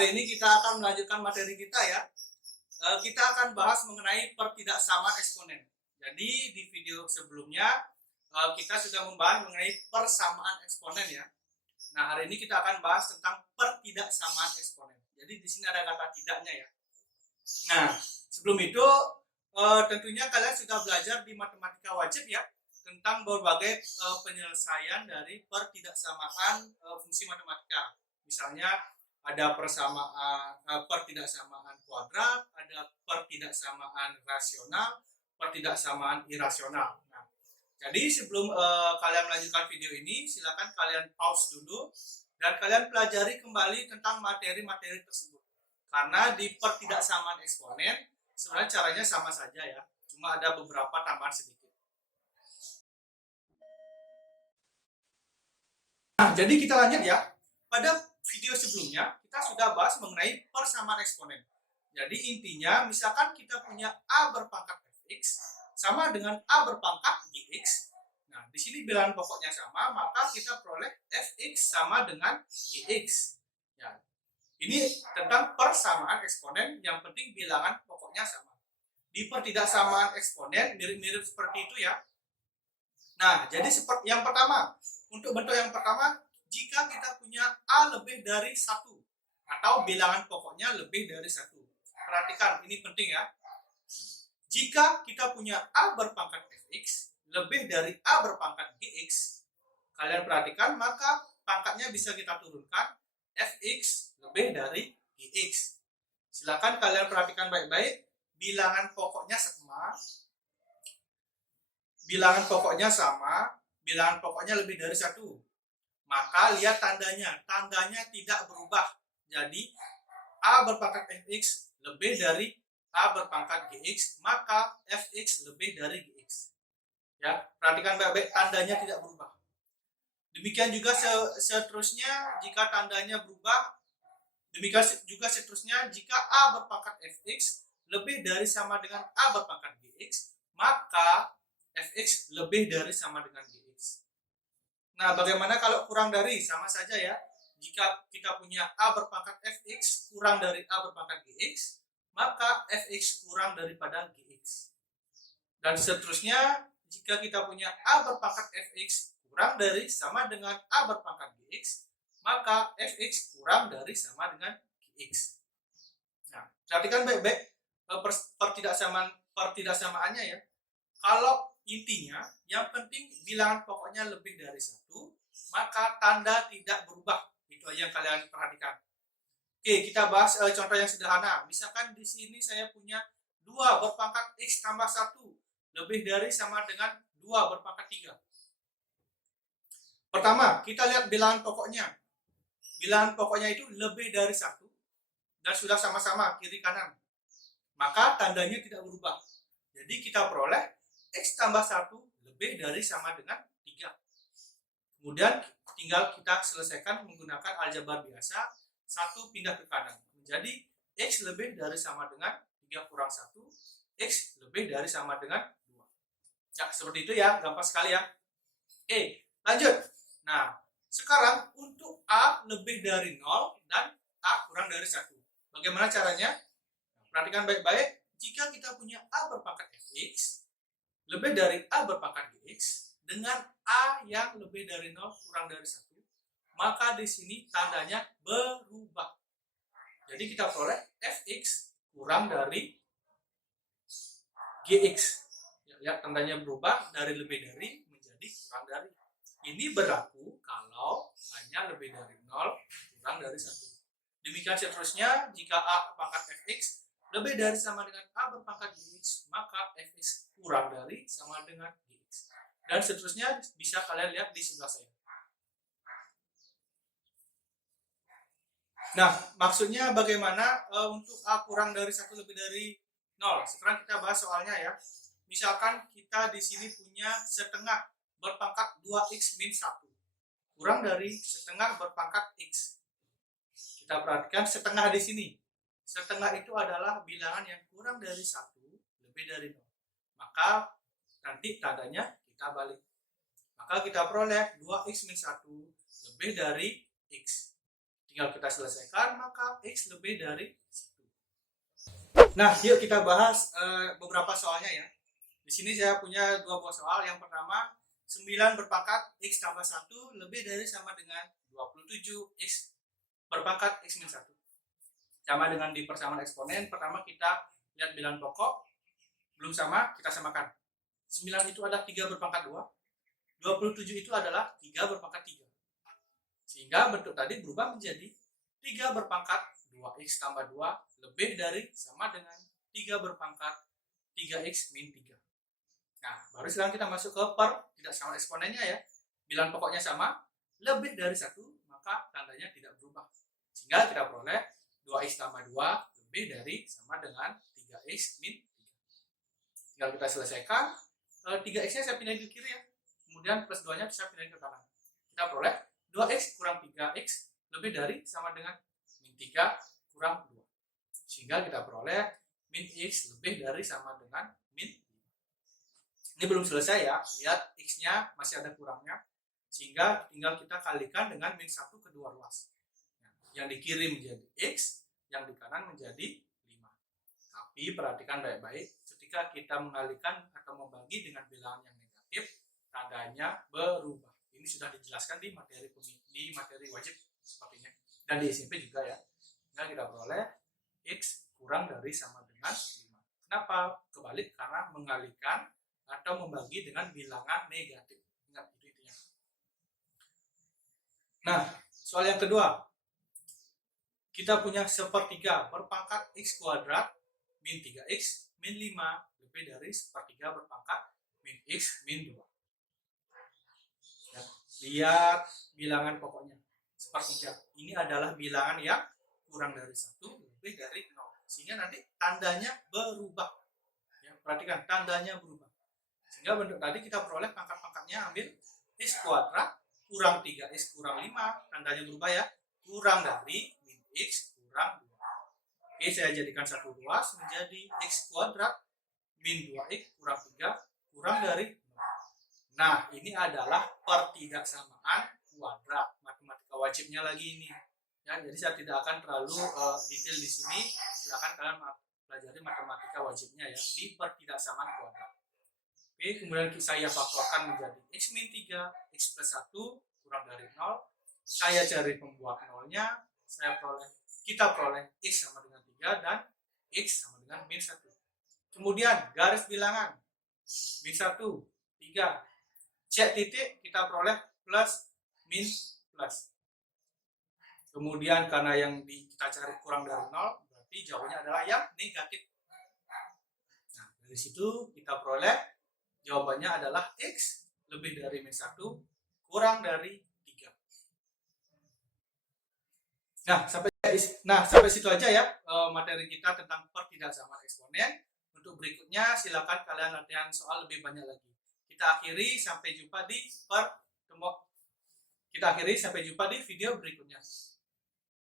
Hari ini kita akan melanjutkan materi kita ya. Kita akan bahas mengenai pertidaksamaan eksponen. Jadi di video sebelumnya kita sudah membahas mengenai persamaan eksponen ya. Nah, hari ini kita akan bahas tentang pertidaksamaan eksponen. Jadi di sini ada kata tidaknya ya. Nah, sebelum itu tentunya kalian sudah belajar di matematika wajib ya tentang berbagai penyelesaian dari pertidaksamaan fungsi matematika. Misalnya ada pertidaksamaan kuadrat, ada pertidaksamaan rasional, pertidaksamaan irasional. Nah, jadi sebelum kalian melanjutkan video ini, silakan kalian pause dulu dan kalian pelajari kembali tentang materi-materi tersebut. Karena di pertidaksamaan eksponen sebenarnya caranya sama saja ya, cuma ada beberapa tambahan sedikit. Nah, jadi kita lanjut ya. Pada video sebelumnya kita sudah bahas mengenai persamaan eksponen. Jadi intinya misalkan kita punya A berpangkat fx sama dengan A berpangkat gx. Nah, di sini bilangan pokoknya sama, maka kita peroleh fx sama dengan gx. Ya. Ini tentang persamaan eksponen, yang penting bilangan pokoknya sama. Di pertidaksamaan eksponen mirip-mirip seperti itu ya. Nah, jadi seperti yang pertama, untuk bentuk yang pertama, jika kita punya A lebih dari 1 atau bilangan pokoknya lebih dari 1. Perhatikan, ini penting ya. Jika kita punya A berpangkat fx lebih dari A berpangkat gx, kalian perhatikan, maka pangkatnya bisa kita turunkan, fx lebih dari gx. Silakan kalian perhatikan baik-baik, bilangan pokoknya sama, bilangan pokoknya lebih dari 1. Maka lihat tandanya tidak berubah. Jadi A berpangkat fx lebih dari A berpangkat gx, maka fx lebih dari gx. Ya, perhatikan baik-baik, tandanya tidak berubah. Demikian juga seterusnya, jika tandanya berubah, demikian juga seterusnya jika A berpangkat fx lebih dari sama dengan A berpangkat gx, maka fx lebih dari sama dengan gx. Nah, bagaimana kalau kurang dari? Sama saja ya. Jika kita punya A berpangkat fx kurang dari A berpangkat gx, maka fx kurang daripada gx. Dan seterusnya, jika kita punya A berpangkat fx kurang dari sama dengan A berpangkat gx, maka fx kurang dari sama dengan gx. Nah, perhatikan baik-baik pertidaksamaannya ya. Kalau intinya, yang penting bilangan pokoknya lebih dari 1, maka tanda tidak berubah. Itu aja yang kalian perhatikan. Oke, kita bahas contoh yang sederhana. Misalkan di sini saya punya 2 berpangkat x tambah 1 lebih dari sama dengan 2 berpangkat 3. Pertama, kita lihat bilangan pokoknya. Bilangan pokoknya itu lebih dari 1 dan sudah sama-sama kiri kanan. Maka tandanya tidak berubah. Jadi kita peroleh x tambah 1 lebih dari sama dengan 3. Kemudian tinggal kita selesaikan menggunakan aljabar biasa, 1 pindah ke kanan. Menjadi x lebih dari sama dengan 3 kurang 1, x lebih dari sama dengan 2. Ya, seperti itu ya, gampang sekali ya. Oke, lanjut. Nah, sekarang untuk A lebih dari 0 dan A kurang dari 1. Bagaimana caranya? Perhatikan baik-baik, jika kita punya A berpangkat fx lebih dari A berpangkat gx dengan A yang lebih dari 0 kurang dari 1, maka di sini tandanya berubah. Jadi kita peroleh fx kurang dari gx. Ya, tandanya berubah dari lebih dari menjadi kurang dari. Ini berlaku kalau hanya lebih dari 0 kurang dari 1. Demikian seterusnya, jika A pangkat fx lebih dari sama dengan A berpangkat gx, maka fx kurang dari sama dengan gx. Dan seterusnya bisa kalian lihat di sebelah saya. Nah, maksudnya bagaimana untuk A kurang dari 1 lebih dari 0? Sekarang kita bahas soalnya ya. Misalkan kita di sini punya setengah berpangkat 2x min 1. Kurang dari setengah berpangkat x. Kita perhatikan setengah di sini. Setengah itu adalah bilangan yang kurang dari 1 lebih dari 0. Maka nanti tandanya kita balik. Maka kita peroleh 2x min 1 lebih dari x. Tinggal kita selesaikan, maka X lebih dari 1. Nah, yuk kita bahas beberapa soalnya ya. Di sini saya punya 2 buah soal. Yang pertama, 9 berpangkat X tambah 1 lebih dari sama dengan 27 X berpangkat X min 1. Sama dengan di persamaan eksponen, pertama kita lihat bilangan pokok, belum sama, kita samakan. 9 itu adalah 3 berpangkat 2, 27 itu adalah 3 berpangkat 3. Sehingga bentuk tadi berubah menjadi 3 berpangkat 2X tambah 2 lebih dari sama dengan 3 berpangkat 3X min 3. Nah, baru sekarang kita masuk ke tidak sama eksponennya ya. Bilangan pokoknya sama, lebih dari 1, maka tandanya tidak berubah. Sehingga kita peroleh 2X tambah 2 lebih dari sama dengan 3X min 3. Tinggal kita selesaikan. 3X-nya saya pindahin ke kiri ya. Kemudian plus 2-nya saya pindahin ke kanan. Kita peroleh 2X kurang 3X lebih dari sama dengan min 3 kurang 2. Sehingga kita peroleh min X lebih dari sama dengan min 5. Ini belum selesai ya. Lihat X-nya masih ada kurangnya. Sehingga tinggal kita kalikan dengan min 1 kedua ruas. Yang di kiri menjadi X, yang di kanan menjadi 5. Tapi perhatikan baik-baik, ketika kita mengalihkan atau membagi dengan bilangan yang negatif, tandanya berubah. Ini sudah dijelaskan di materi wajib sepertinya. Dan di SMP juga ya. Nah, kita peroleh X kurang dari sama dengan 5. Kenapa? Kebalik, karena mengalihkan atau membagi dengan bilangan negatif. Ingat, itu intinya. Nah, soal yang kedua. Kita punya sepertiga berpangkat X kuadrat min 3X min 5 lebih dari sepertiga berpangkat min X min 2. Ya, lihat bilangan pokoknya. Sepertiga. Ini adalah bilangan yang kurang dari 1 lebih dari 0. Sehingga nanti tandanya berubah. Ya, perhatikan, tandanya berubah. Sehingga bentuk tadi kita peroleh pangkat-pangkatnya, ambil X kuadrat kurang 3X kurang 5. Tandanya berubah ya. Kurang dari X kurang 2. Oke, saya jadikan satu ruas menjadi X kuadrat min 2X kurang 3 kurang dari 0. Nah, ini adalah pertidaksamaan kuadrat. Matematika wajibnya lagi ini. Ya, jadi saya tidak akan terlalu detail di sini. Silakan kalian pelajari matematika wajibnya ya di pertidaksamaan kuadrat. Oke, kemudian saya faktorkan menjadi X min 3, X plus 1 kurang dari 0. Saya cari pembuat nolnya. Kita peroleh X sama dengan 3 dan X sama dengan min 1. Kemudian garis bilangan min 1, 3. Cek titik kita peroleh plus min plus. Kemudian karena yang kita cari kurang dari 0, berarti jawabannya adalah yang negatif. Nah, dari situ kita peroleh jawabannya adalah X lebih dari min 1 kurang dari 3. Nah, sampai situ aja ya materi kita tentang pertidaksamaan eksponen. Untuk berikutnya silakan kalian latihan soal lebih banyak lagi. Kita akhiri sampai jumpa di video berikutnya.